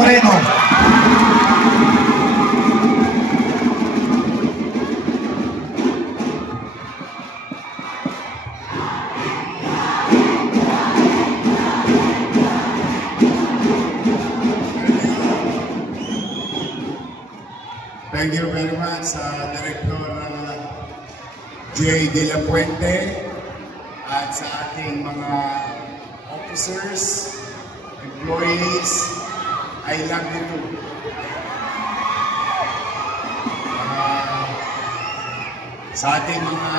Moreno. Thank you very much sa Director J. De La Puente at sa ating mga officers, employees. I love you too. Sa ating mga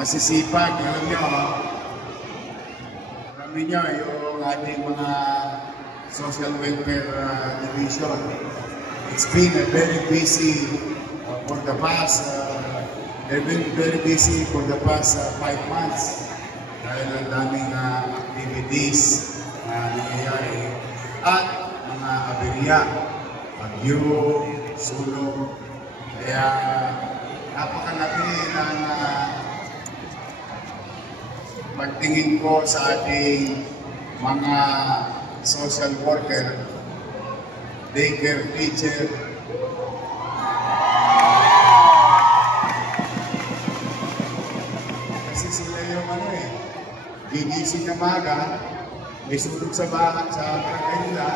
masisipag, alam nyo, marami nyo yung ating mga social welfare division. It's been a very busy for the past, they've been very busy for the past 5 months dahil ang daming activities na nangyayari at mga aberya, bagyo, sulong. Kaya napakalaki ng pagtingin ko sa ating mga social worker, daycare teacher. Kasi sila yung gigising na maga, may sulog sa bahat sa barangay nila,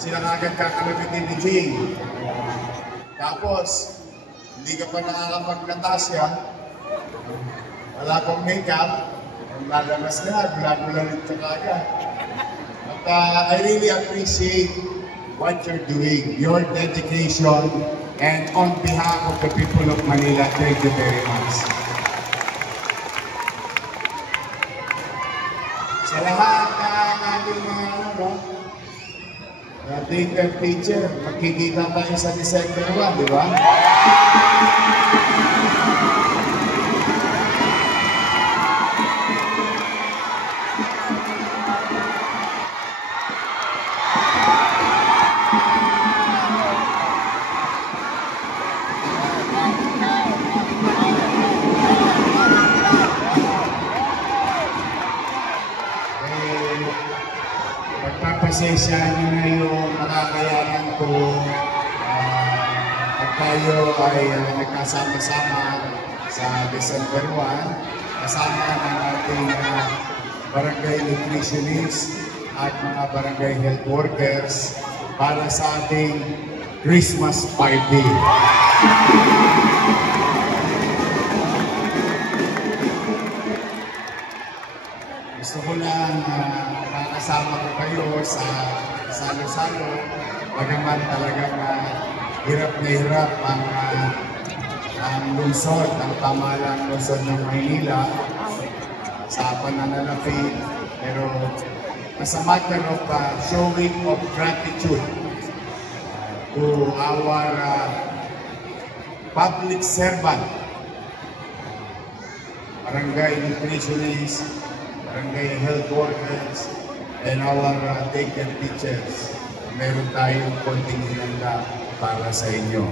sila agad kakalabitin ni Jing. Tapos, hindi ka pa nakakapag-Natasha, wala pang makeup, ang lalabas na, gula-gula rin ka agad. At I really appreciate what you're doing, your dedication, and on behalf of the people of Manila, thank you very much. Sa lahat ng ating mga daycare teacher, magkikita tayo sa December 1, di ba? Pagpapasensyahan nyo na yung makakayanan ko at tayo ay nagkasama-sama sa December 1 kasama ng ating barangay nutritionist at mga barangay health workers para sa ating Christmas party. Gusto ko lang makasama ko kayo sa salo-salo, bagaman talagang hirap na hirap ang lungsod, ang pamahalang lungsod ng Maynila sa pananalapi. Pero as a matter of showing of gratitude to our public servant, barangay nutritionists, barangay health workers, and our daycare teachers, meron tayong konting hinanda para sa inyo.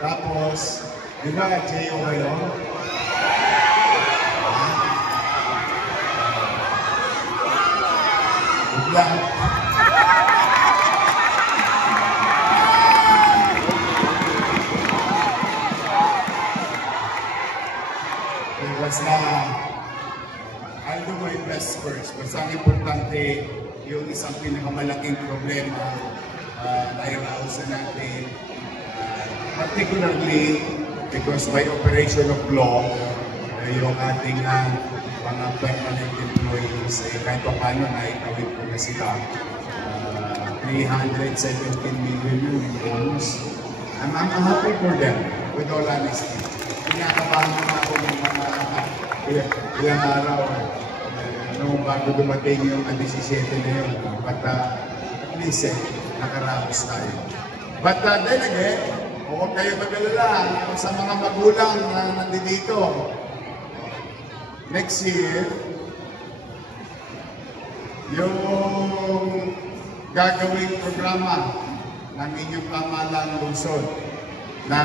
Tapos, di ba J.O. kayo? Bigla. Basta, I'll do my best first. Basta ang importante, yung isang pinakamalaking problema na irausan natin, particularly because by operation of law, yung ating mga permanent employees, kahit pa paano na itawid ko na sila. 317 million yung bonus. I'm happy for them, with all honesty. Pinakabahan na ako ng mga ilang araw nung bago dumating yung 17 na yun. But at least nakaraos tayo. But then again, huwag kayo mag-alala sa mga magulang na nandito. Next year, yung gagawing programa ng inyong pamahalaan lungsod na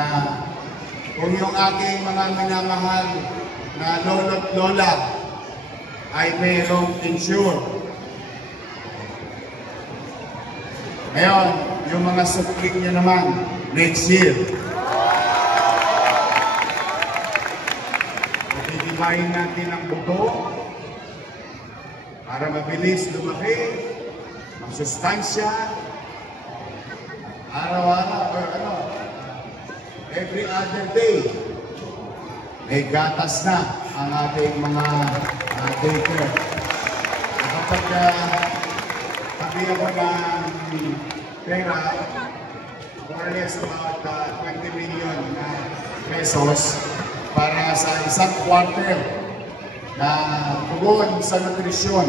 kung yung aking mga minamahal na lolo't lola ay mayroong insure. Ngayon, yung mga supling nyo naman, next year. Pagkikibayin natin ang buto para mabilis lumaki, magsustansya, araw-araw, every other day, may gatas na ang ating mga daycare. Kapag tabi ako ng pera, more or less about 20 million pesos para sa isang quarter na tugon sa nutrisyon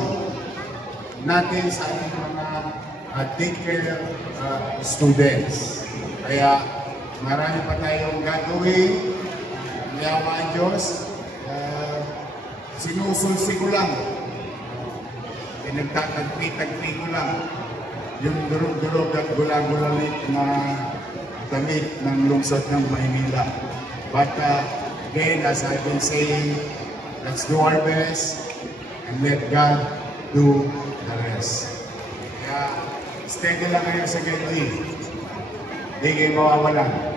natin sa ating mga daycare students. Kaya marami pa tayong gagawin. Yawa ang Diyos. Sinusulsi ko lang. Pinagtatagpi-tagpi ko lang yung durog-durog at gula-gulalit na damit ng lungsod ng Maynila. But again, as I've been saying, let's do our best and let God do the rest. Kaya steady lang kayo sa Genji. Hindi kayo mawawalan.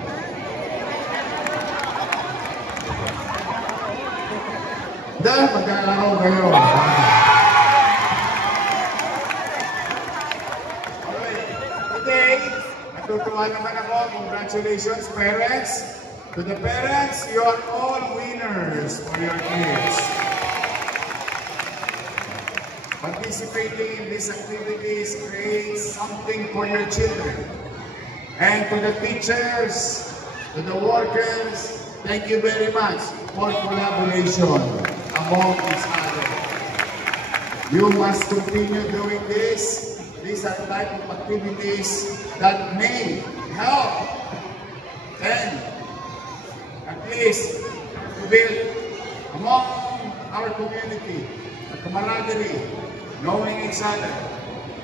Dahil pagkakaroon kayo. Alright, today, natutuwa naman ako. Congratulations, parents. To the parents, you are all winners for your kids. Participating in these activities creates something for your children. And to the teachers, to the workers, thank you very much for collaboration among each other. You must continue doing this. These are type of activities that may help and at least to build among our community a camaraderie, knowing each other,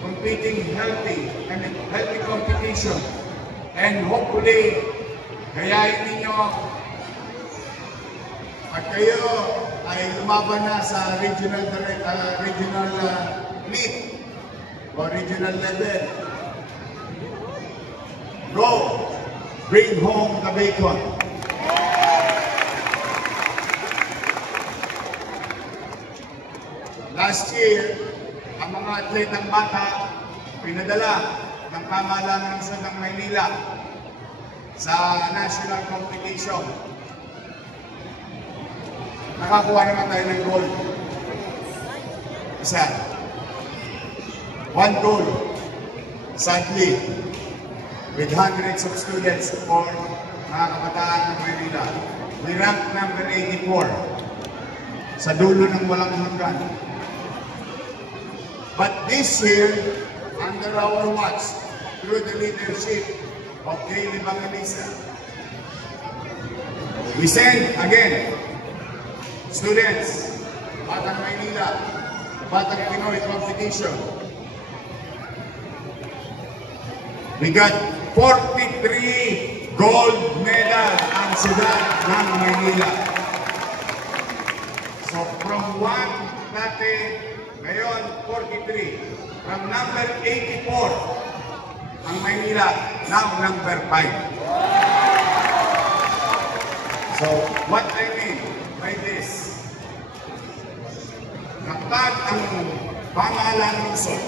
competing healthy and healthy competition, and hopefully gayahin ninyo at kayo ay lumaban na sa regional meet o regional level. Go! Bring home the bacon. Last year, ang mga atletang bata pinadala ng pamahalaan ng Lungsod ng Maynila sa national competition. Nakakuha naman tayo ng gold. Isa. 1 gold. Sadly, with hundreds of students for mga kabataan ng Maynila. We ranked number 84 sa dulo ng walang hanggan. But this year, under our watch, through the leadership of Gayle Bangalisa, we send again students, Batang Maynila, Batang Pinoy competition. We got 43 gold medal ang siyudad ng Maynila. So from 1 dati, ngayon 43. From number 84 ang Maynila, now number 5. So what I mean by this, kapag ang pamahalaan ng lungsod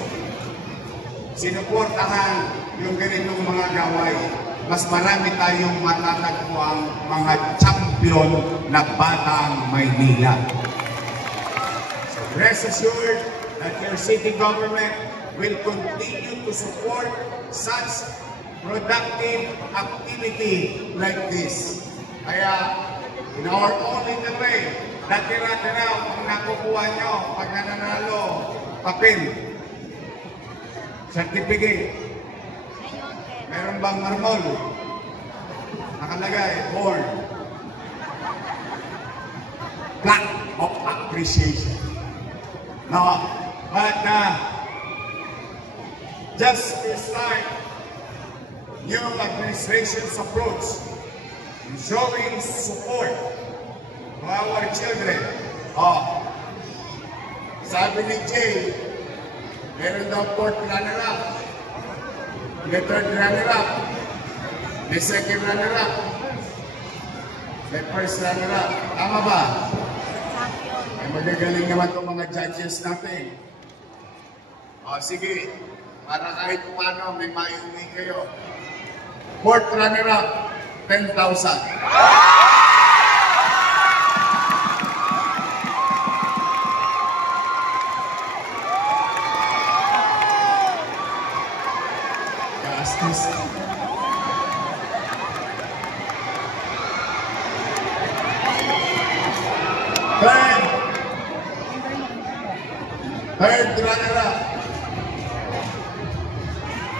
sinuportahan yung ganitong mga gaway, mas marami tayong matatagpuang mga champion na Batang Maynila. So rest assured that your city government will continue to support such productive activity like this. Kaya, in our own little way, natira-tira ang nakukuha nyo pag nananalo, papel, certificate, meron bang marmol, nakalagay, born, plaque of appreciation. No, but just to start new administration's approach in showing support to our children. Oh, sabi ni Jay, meron daw 4th runner-up, may 3rd runner-up, may 2nd runner-up, may 1st runner-up. Tama ba? Ay magagaling naman itong mga judges natin. O sige, para kahit paano may maiuwi kayo. 4th runner-up, 10,000. Gastos. Third runner-up,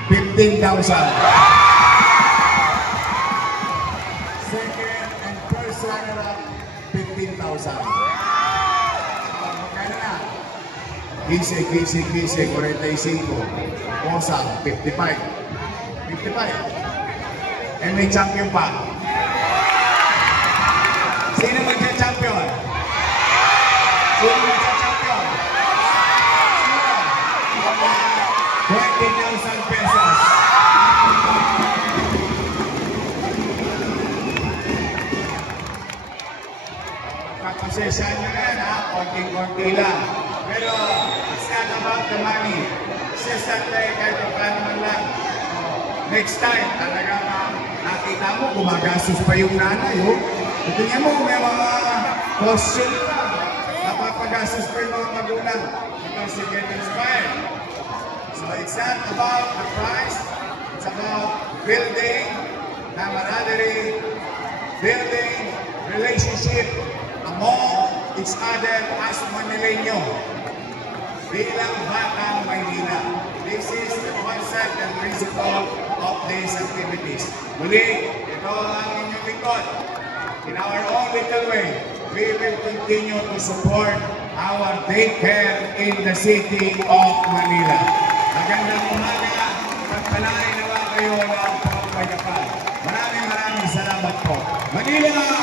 15,000. Second and first runner-up, 15,000. Magkano na? 15, 45. Bosa, 55. 55. And may champion pa. Sino magka-champion? Sino magka-champion? 20,000 pesos. Kapasensyahan nyo na yan, ha? Konting-konti lang. Pero, it's not about the money. It's just that kahit paano man lang. Next time, talagang nakita mo, gumagastos pa yung nanay, oh. Tingnan mo, may mga costume pa. Napapagastos pa yung mga magulang. Because you get inspired. So it's not about the price. It's about building camaraderie, building relationship among each other as Manileño. Bilang Batang Maynila. This is the concept and principle of these activities. Muli, ito ang inyong lingkod. In our own little way, we will continue to support our daycare in the city of Manila. Magandang umaga, pagpalain naman kayo ng pagpapayapan. Maraming salamat po. Manila!